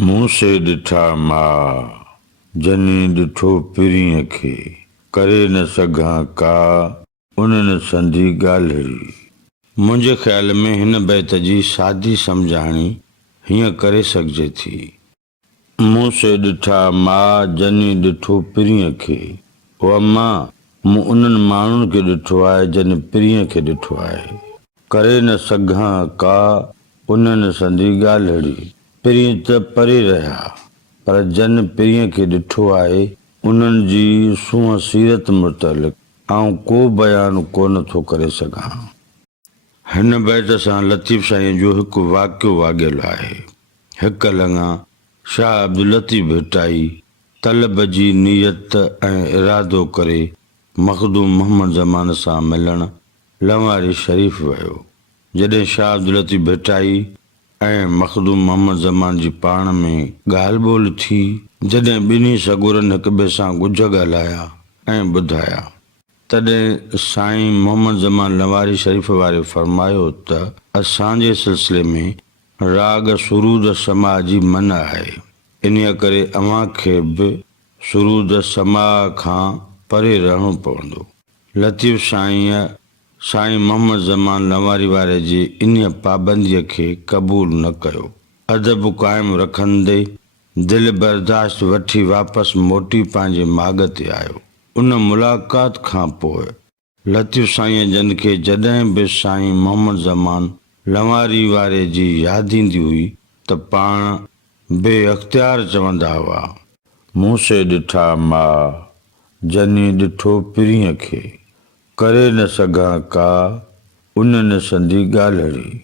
मुंह से ॾिठा मां जनी ॾिठो पिरीअ खे करे न सघां का उन्हनि संधी ॻाल्हिड़ी। मुंहिंजे ख़्याल में हिन बैत जी सादी सम्झाणी हीअं करे सघिजे थी। मुंह से ॾिठा मां जनी ॾिठो पिरीअ खे, ओ अम्मा मूं उन्हनि माण्हुनि खे ॾिठो आहे जन पिरीअ खे ॾिठो आहे। करे न सघां का उन्हनि संधी ॻाल्हिड़ी। पिरीअ त परे रहिया पर जन पिरीअ खे ॾिठो आहे। उन्हनि जी सूंहं सीरत मुतलिक़ आऊं को बयान कोन थो करे सघां। हिन बैत सां लतीफ़ साईं जो हिकु वाक़ियो वाॻियल आहे। हिकु लंघा शाह अब्दुल लतीफ़ भिटाई तलब जी नियत ऐं इरादो करे मखदूम मोहम्मद ज़मान सां मिलण लंवारी शरीफ़ वियो। जॾहिं शाह अब्दुल लतीफ़ भिटाई ऐं मखदूम मोहम्मद ज़मान जी पाण में ॻाल्हि ॿोल थी, जॾहिं ॿिन्ही सगुरनि हिक ॿिए सां गुझ ॻाल्हाया ऐं ॿुधाया, तॾहिं साईं मोहम्मद ज़मान लंवारी शरीफ़ वारे फरमायो त असांजे सिलसिले में राग सुरूद समाअ जी मन आहे। इन्हीअ करे अव्हां खे बि सुरूद समाअ खां परे रहणो पवंदो। लतीफ़ साईं मोहम्मद ज़मान लंवारी वारे जी इन पाबंदीअ खे क़बूल न कयो। अदब क़ाइमु रखंदे दिल बर्दाश्त वठी वापसि मोटी पंहिंजे माॻ ते आयो। उन मुलाक़ात खां पोइ लतीफ़ साईं जन खे जॾहिं बि साईं मोहम्मद ज़मान लंवारी वारे जी यादि ईंदी हुई त पाण बेअख्तियार चवंदा हुआ, मुंह से ॾिठा मां जनी ॾिठो पिरीअ खे करे न सघां का उन्हनि संधी ॻाल्हिड़ी।